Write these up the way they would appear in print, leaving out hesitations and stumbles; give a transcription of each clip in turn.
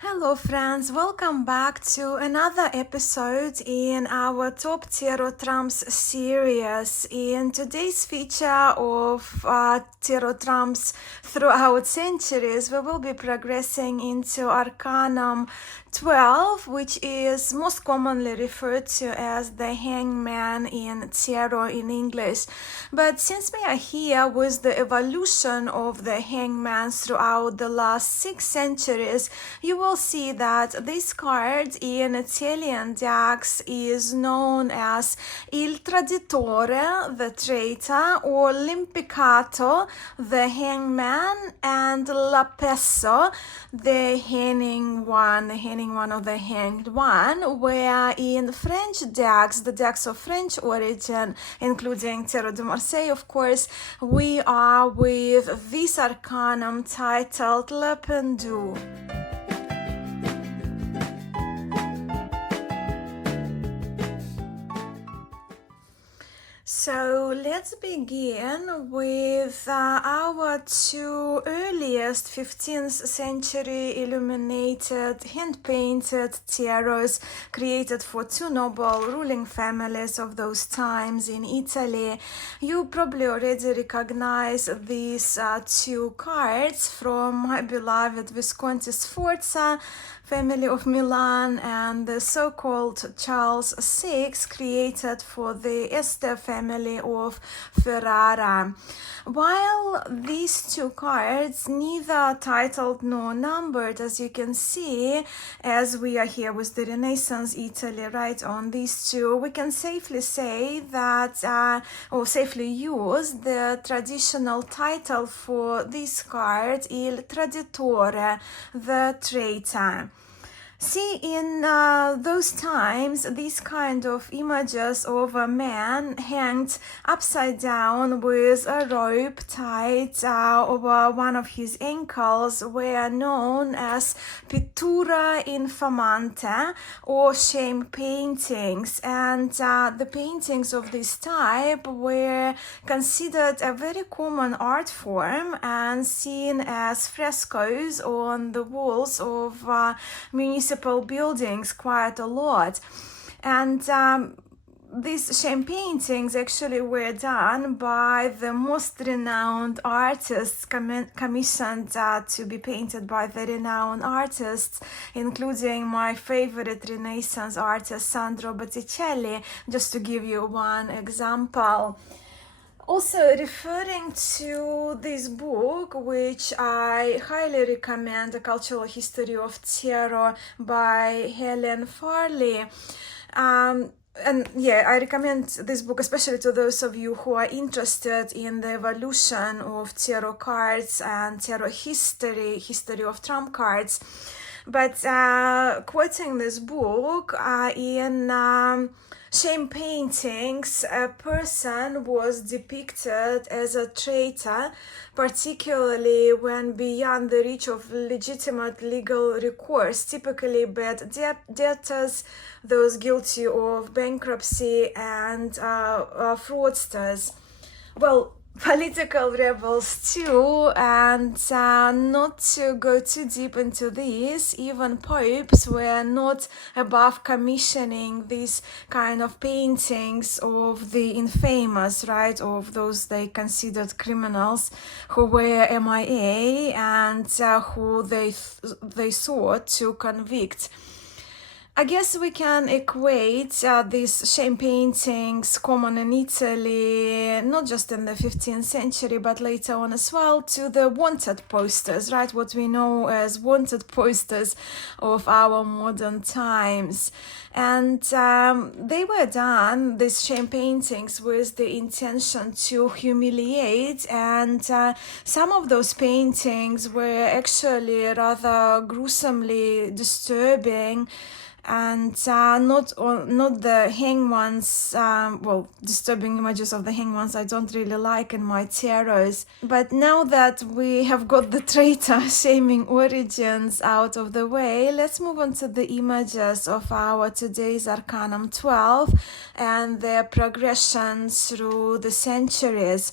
Hello friends, welcome back to another episode in our Top Tarot Trumps series. In today's feature of Tarot Trumps throughout centuries, we will be progressing into Arcanum XII, which is most commonly referred to as the Hangman in Tarot in English. But since we are here with the evolution of the Hangman throughout the last 6 centuries, you will see that this card in Italian decks is known as Il Traditore, the traitor, or L'Impiccato, the hangman, and L'Appesso, the hanging one or the hanged one, where in French decks, the decks of French origin, including Tarot de Marseille, of course, we are with this arcanum titled Le Pendu. So let's begin with our two earliest 15th century illuminated hand-painted tarots created for two noble ruling families of those times in Italy. You probably already recognize these two cards from my beloved Visconti Sforza family of Milan and the so-called Charles VI created for the Este family of Ferrara. While these two cards, neither titled nor numbered, as you can see, as we are here with the Renaissance Italy right on these two, we can safely say that, or safely use the traditional title for this card, Il Traditore, the traitor. See, in those times, these kind of images of a man hanged upside down with a rope tied over one of his ankles were known as pittura infamante, or shame paintings. And the paintings of this type were considered a very common art form and seen as frescoes on the walls of municipal buildings quite a lot. And these shame paintings actually were done by the most renowned artists, commissioned to be painted by the renowned artists, including my favorite Renaissance artist Sandro Botticelli, just to give you one example. Also, referring to this book, which I highly recommend, A Cultural History of Tarot by Helen Farley. I recommend this book especially to those of you who are interested in the evolution of tarot cards and tarot history of trump cards. But quoting this book, in shame paintings, a person was depicted as a traitor, particularly when beyond the reach of legitimate legal recourse, typically bad debtors, those guilty of bankruptcy, and fraudsters. Well, political rebels too, and not to go too deep into this, even popes were not above commissioning these kind of paintings of the infamous, right, of those they considered criminals who were MIA and who they sought to convict. I guess we can equate these shame paintings common in Italy, not just in the 15th century, but later on as well, to the wanted posters, right? What we know as wanted posters of our modern times. And they were done, these shame paintings, with the intention to humiliate, and some of those paintings were actually rather gruesomely disturbing, and not the hangman's, disturbing images of the hangman's I don't really like in my tarots. But now that we have got the traitor shaming origins out of the way, let's move on to the images of our today's Arcanum XII and their progression through the centuries.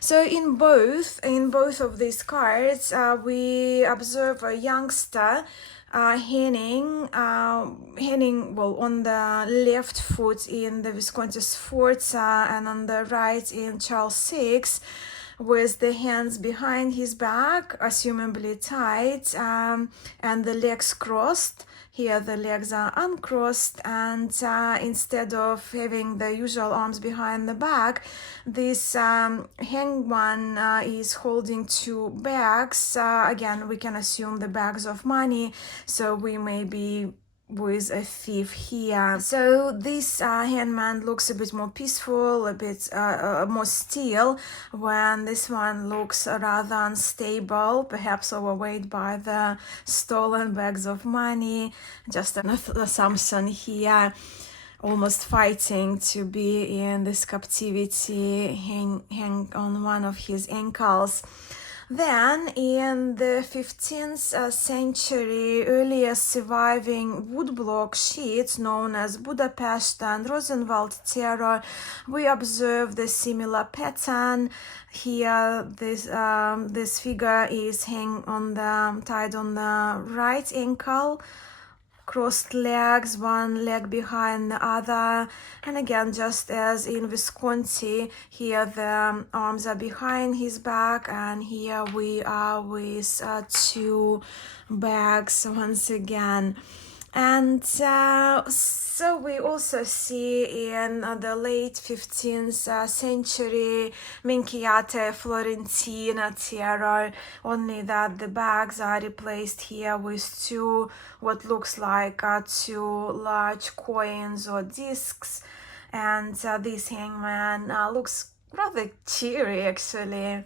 So in both of these cards, we observe a youngster hanging well on the left foot in the Visconti Sforza and on the right in Charles VI, with the hands behind his back, assumably tied, and the legs crossed. Here the legs are uncrossed, and instead of having the usual arms behind the back, this hangman is holding two bags. Again, we can assume the bags of money, so we may be with a thief here. So this hangman looks a bit more peaceful, a bit more still, when this one looks rather unstable, perhaps overweight by the stolen bags of money. Just an assumption here, almost fighting to be in this captivity, hang on one of his ankles. Then, in the 15th century, earliest surviving woodblock sheets known as Budapest and Rosenwald terror, we observe the similar pattern. Here, this figure is tied on the right ankle, crossed legs, one leg behind the other, and again, just as in Visconti, here the arms are behind his back, and here we are with two bags once again. And so we also see in the late 15th century Minchiate Florentina terror, only that the bags are replaced here with two, what looks like two large coins or discs, and this hangman looks rather cheery actually.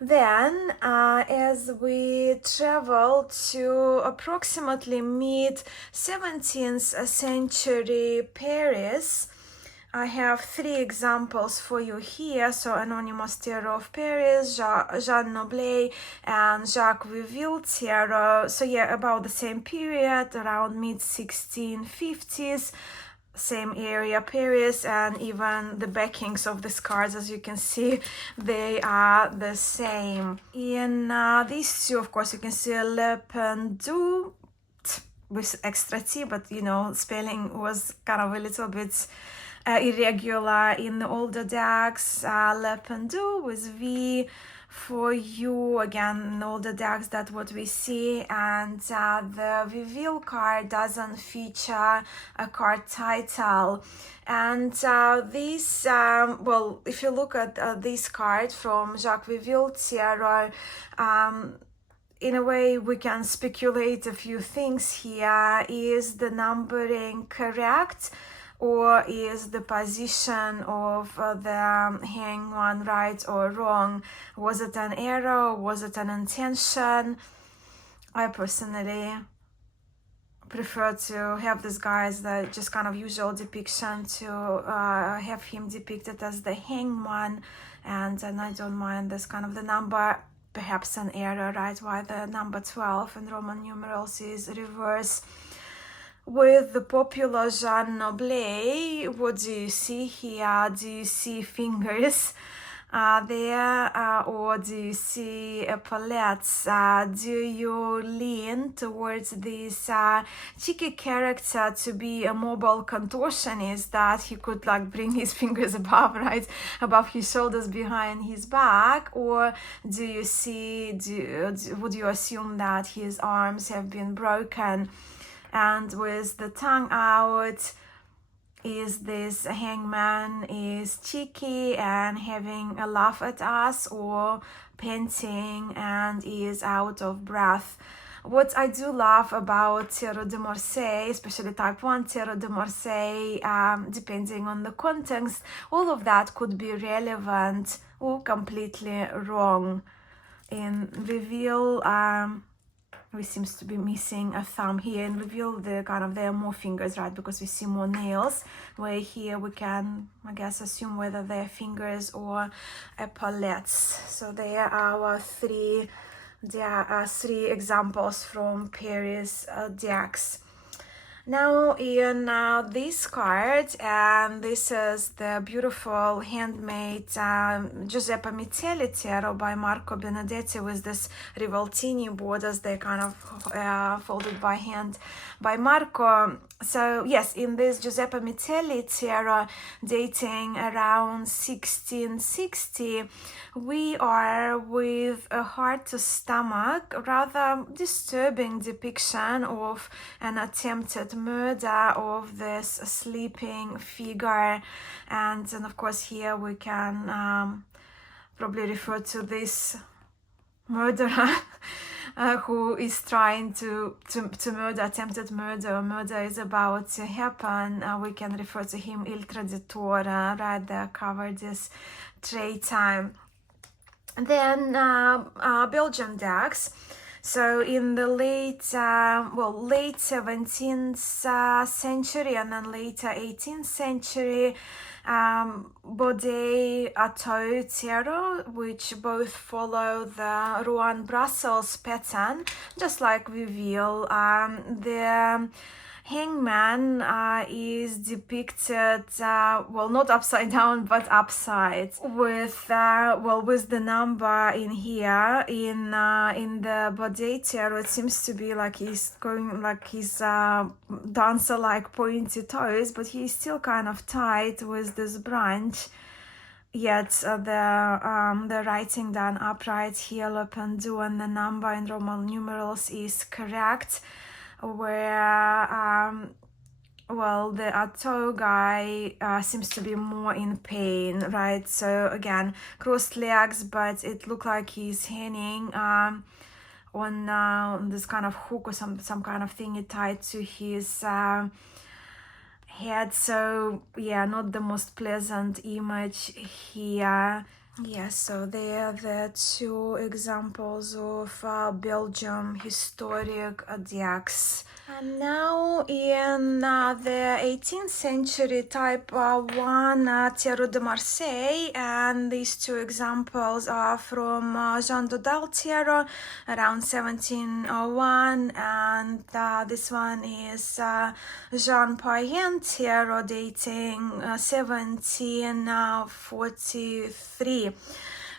Then, as we travel to approximately mid-17th century Paris, I have three examples for you here. So, Anonymous Terror of Paris, Jean Noblet, and Jacques Viville Terror. So, yeah, about the same period, around mid-1650s. Same area, Paris, and even the backings of these cards, as you can see, they are the same. In these two, of course, you can see Le Pendu with extra T, but you know, spelling was kind of a little bit irregular in the older decks. Le Pendu with V for you, again, in older decks, that's what we see. And the Viville card doesn't feature a card title. And this, well, if you look at this card from Jacques Viville Terror, in a way, we can speculate a few things here. Is the numbering correct? Or is the position of the hangman right or wrong? Was it an error? Was it an intention? I personally prefer to have this guy as the just kind of usual depiction, to have him depicted as the hangman, and I don't mind this kind of the number, perhaps an error, right? Why the number 12 in Roman numerals is reverse. With the popular Jean Noblet, what do you see here? Do you see fingers there, or do you see epaulets? Do you lean towards this cheeky character to be a mobile contortionist, that he could like bring his fingers above, right, above his shoulders, behind his back? Or do you see, would you assume that his arms have been broken? And with the tongue out, is this hangman is cheeky and having a laugh at us, or panting and is out of breath? What I do love about Terror de Marseille, especially type 1 Terror de Marseille, depending on the context, all of that could be relevant or completely wrong. In Viville, we seems to be missing a thumb here. In Viville, there are more fingers, right, because we see more nails, where here we can, I guess, assume whether they're fingers or epaulets. So there are our three examples from Paris decks. Now in this card, and this is the beautiful handmade Giuseppe Mitelli tarot by Marco Benedetti with this rivoltini borders. They're kind of folded by hand by Marco. So yes, in this Giuseppe Mitelli tarot dating around 1660, we are with a heart to stomach, rather disturbing depiction of an attempted murder of this sleeping figure. And of course here we can probably refer to this murderer who is trying to murder, attempted murder, or murder is about to happen. We can refer to him Il Traditore, right there covered this traitor. Then Belgian decks. So in the late 17th century and then later 18th century, Baudet Atau tarot, which both follow the Rouen Brussels pattern, just like Reveal. The hangman is depicted not upside down but upside with with the number in here in the Baudet tarot. It seems to be like he's going like he's dancer like pointy toes, but he's still kind of tight with this branch. Yet the writing done upright here, le pendu, and the number in Roman numerals is correct, where the Atau guy seems to be more in pain, right? So again, crossed legs, but it looked like he's hanging on this kind of hook or some kind of thing tied to his head. So yeah, not the most pleasant image here. Yes, so there are the two examples of Belgium historic decks. And now in the 18th century type 1 Tarot de Marseille, and these two examples are from Jean Dodal tarot around 1701, and this one is Jean Payen tarot dating 1743.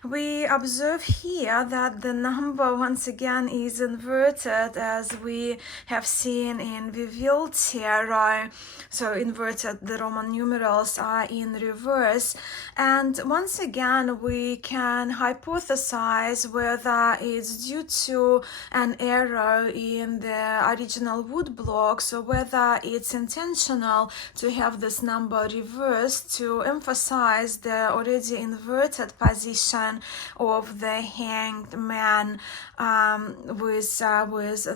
We observe here that the number once again is inverted, as we have seen in Reveal tarot. So inverted, the Roman numerals are in reverse, and once again we can hypothesize whether it's due to an error in the original wood blocks or whether it's intentional to have this number reversed to emphasize the already inverted position of the hanged man with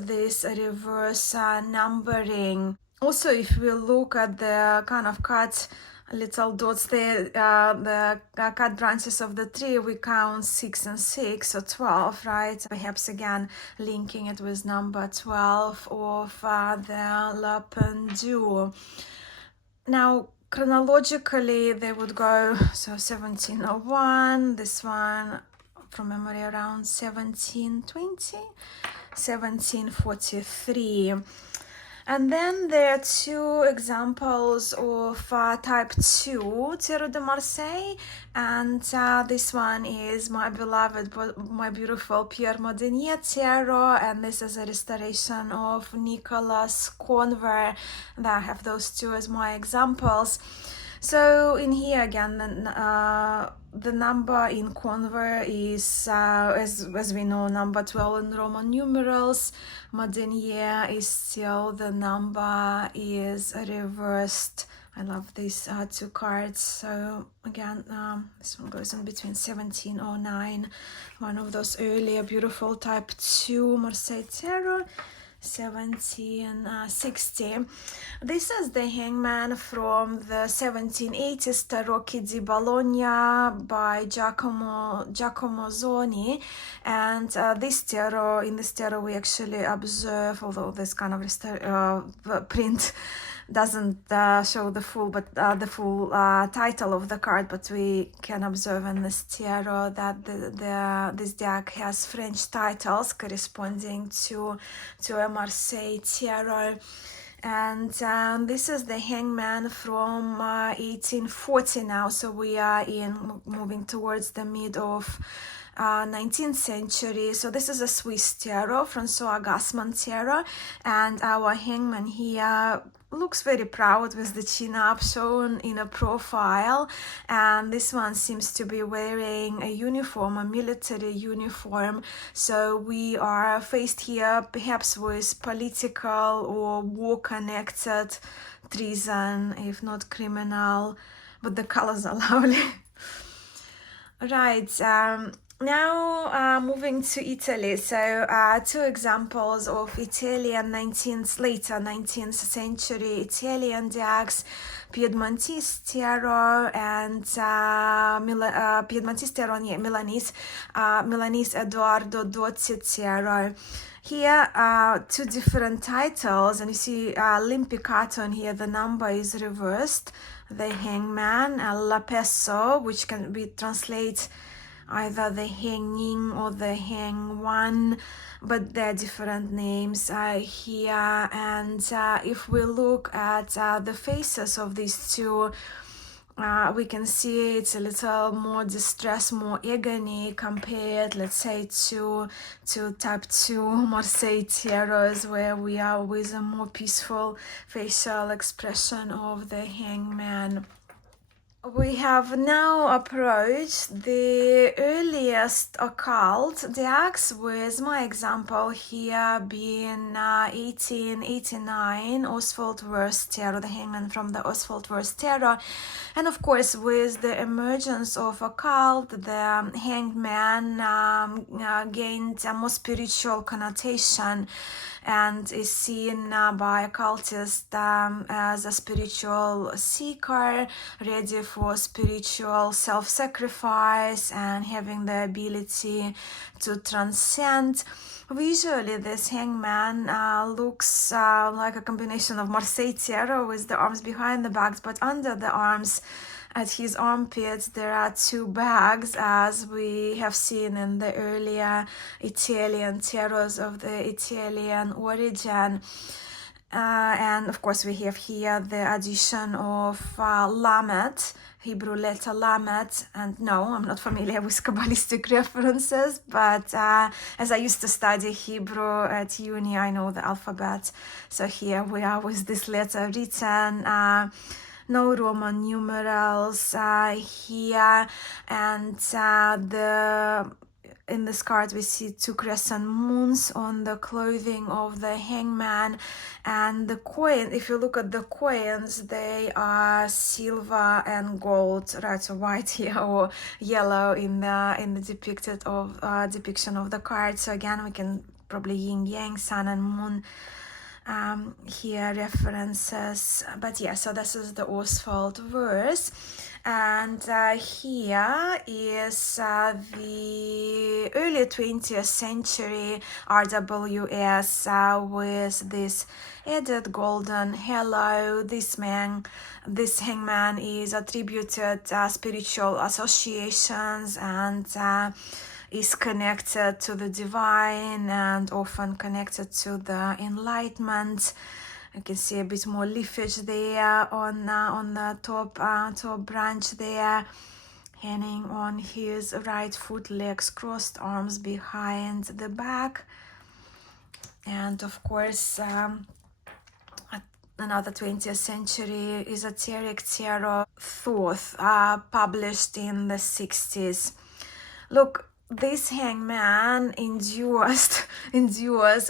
this reverse numbering. Also, if we look at the kind of cut little dots there, the cut branches of the tree, we count 6 and 6, so 12, right? Perhaps again linking it with number 12 of the La Pendule. Now, chronologically, they would go, so 1701, this one from memory around 1720, 1743. And then there are two examples of type 2 Tarot de Marseille, and this one is my beloved, my beautiful Pierre Modenier tarot, and this is a restoration of Nicolas Conver. I have those two as my examples. So in here again, the number in Conver is, as we know, number 12 in Roman numerals. Modenier is still, the number is reversed. I love these two cards. So again, this one goes in between 1709, one of those earlier beautiful type 2 Marseille tarot. 1760. This is the Hangman from the 1780s Tarocchi di Bologna by Giacomo Zoni, and this tarot, in this tarot we actually observe, although this kind of print doesn't show the full title of the card, but we can observe in this tarot that this deck has French titles corresponding to a Marseille tarot. And this is the hangman from 1840 now, so we are moving towards the mid of 19th century. So this is a Swiss tarot, Francois Gassman tarot, and our hangman here looks very proud with the chin up shown in a profile, and this one seems to be wearing a uniform, a military uniform. So we are faced here perhaps with political or war connected treason, if not criminal, but the colors are lovely. Right, now moving to Italy. So two examples of Italian later 19th century Italian decks, Piedmontese tarot and Piedmontese tarot, Milanese Edoardo Dozzi tarot. Here two different titles, and you see l'impiccato on here, the number is reversed. The hangman, l'appesso, which can be translated either the hanging or the hang one, but they're different names here. And if we look at the faces of these two, we can see it's a little more distress, more agony compared, let's say, to type 2 Marseille tarots, where we are with a more peaceful facial expression of the hangman. We have now approached the earliest occult decks, with my example here being 1889 Oswald Verse Tarot, the hangman from the Oswald Verse Tarot. And of course, with the emergence of occult, the hanged man gained a more spiritual connotation and is seen by occultists as a spiritual seeker, ready for spiritual self-sacrifice and having the ability to transcend. Visually, this hangman looks like a combination of Marseille tarot with the arms behind the backs, but under the arms, at his armpits, there are two bags, as we have seen in the earlier Italian tarots of the Italian origin. And of course, we have here the addition of Lamet, Hebrew letter Lamet. And no, I'm not familiar with Kabbalistic references, but as I used to study Hebrew at uni, I know the alphabet. So here we are with this letter written. No Roman numerals here, and in this card we see two crescent moons on the clothing of the hangman, and the coin. If you look at the coins, they are silver and gold, right? So white here or yellow in the depiction of the card. So again, we can probably yin yang, sun and moon. Here references, but yeah, so this is the Oswald verse, and here is the early 20th century RWS with this added golden halo. This hangman is attributed spiritual associations and is connected to the divine and often connected to the enlightenment. You can see a bit more leafage there on the top branch there, hanging on his right foot, legs crossed, arms behind the back. And of course, another 20th century esoteric tarot, Thoth, published in the 60s. Look, this hangman endures,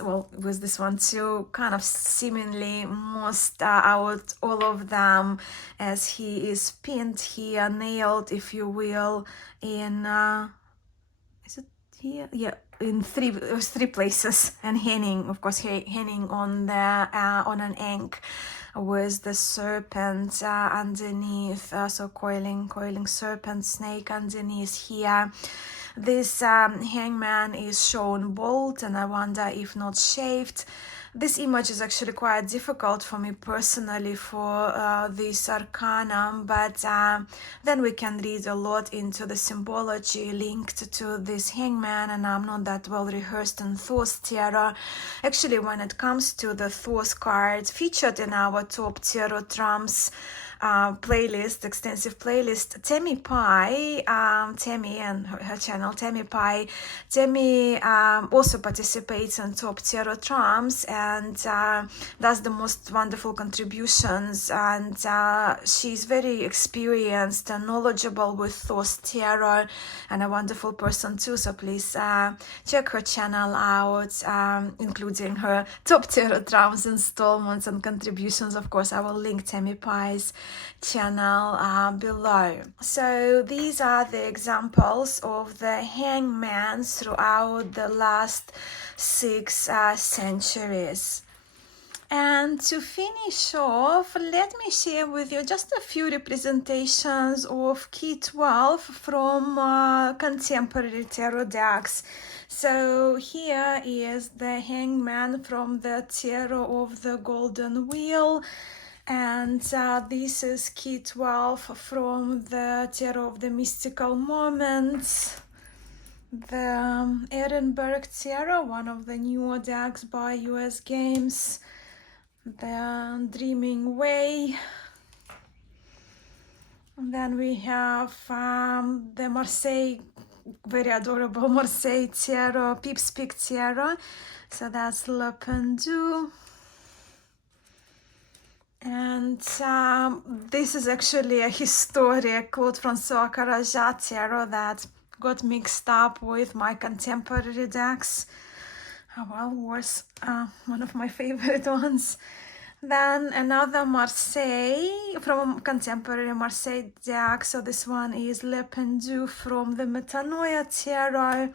well, with this one too, kind of seemingly most out all of them, as he is pinned here, nailed, if you will, in, is it here? Yeah, in three places, and hanging, of course, hanging on an ank with the serpent underneath, so coiling serpent snake underneath here. This hangman is shown bald, and I wonder if not shaved. This image is actually quite difficult for me personally for this Arcanum, but then we can read a lot into the symbology linked to this hangman, and I'm not that well rehearsed in Thoth tarot. Actually, when it comes to the Thoth card featured in our top tarot trumps playlist, extensive playlist, Tammy Pie, Tammy and her channel, Tammy Pie, Tammy also participates in top tarot trumps and does the most wonderful contributions, and she's very experienced and knowledgeable with Thoth tarot, and a wonderful person too, so please check her channel out, including her top tarot trumps installments and contributions. Of course, I will link Tammy Pie's channel below. So these are the examples of the hangman throughout the last 6 centuries. And to finish off, let me share with you just a few representations of key 12 from contemporary tarot decks. So here is the hangman from the Tarot of the Golden Wheel. And this is key 12 from the Tarot of the Mystical Moments. The Edinburgh Tarot, one of the newer decks by US Games. The Dreaming Way. And then we have the Marseille, very adorable Marseille Tarot, Peeps Peak Tarot. So that's Le Pendu. And this is actually a historic Claude Francois Carajat tarot that got mixed up with my contemporary decks. Well, was one of my favorite ones. Then another Marseille from contemporary Marseille deck. So this one is Le Pendu from the Metanoia tarot.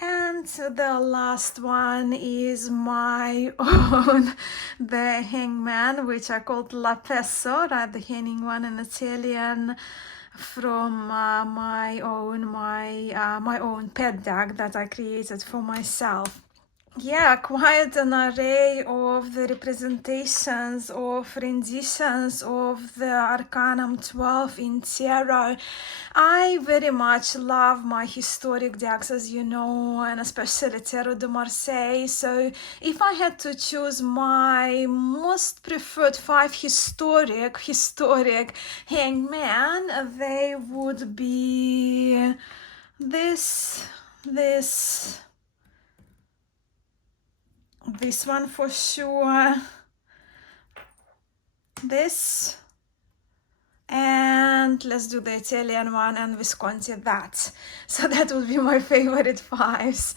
And the last one is my own, the hangman, which I called La Peso, right? The hanging one in Italian, from my own pet deck that I created for myself. Yeah, quite an array of the representations of renditions of the Arcanum 12 in tarot. I very much love my historic decks, as you know, and especially Tarot de Marseille. So if I had to choose my most preferred 5 historic hangman, they would be this one for sure, this, and let's do the Italian one, and Visconti that. So that would be my favorite 5s.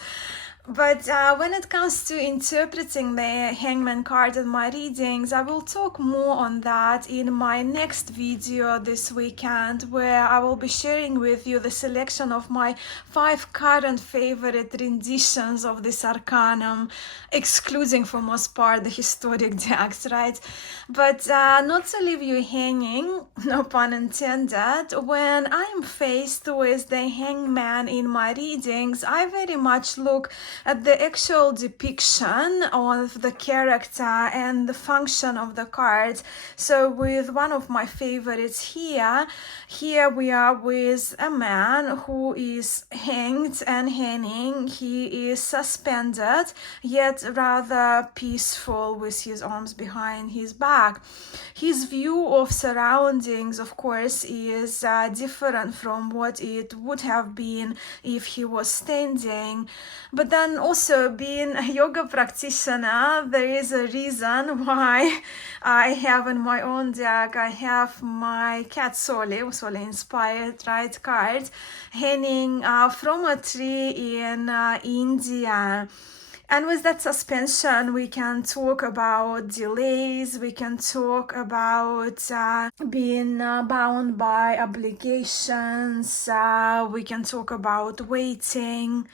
But when it comes to interpreting the hangman card in my readings, I will talk more on that in my next video this weekend, where I will be sharing with you the selection of my 5 current favorite renditions of this Arcanum, excluding for most part the historic decks, right? But not to leave you hanging, no pun intended, when I am faced with the hangman in my readings, I very much look at the actual depiction of the character and the function of the card. So with one of my favorites here we are with a man who is hanged and hanging. He is suspended, yet rather peaceful with his arms behind his back. His view of surroundings, of course, is different from what it would have been if he was standing. But then also, being a yoga practitioner, there is a reason why I have in my own deck, I have my cat Sole inspired, right, card, hanging from a tree in India. And with that suspension, we can talk about delays, we can talk about being bound by obligations, we can talk about waiting.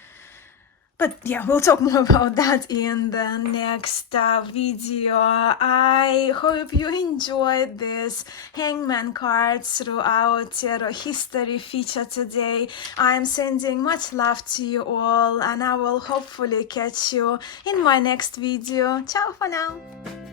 But yeah, we'll talk more about that in the next video. I hope you enjoyed this hangman cards throughout tarot history feature today. I'm sending much love to you all, and I will hopefully catch you in my next video. Ciao for now!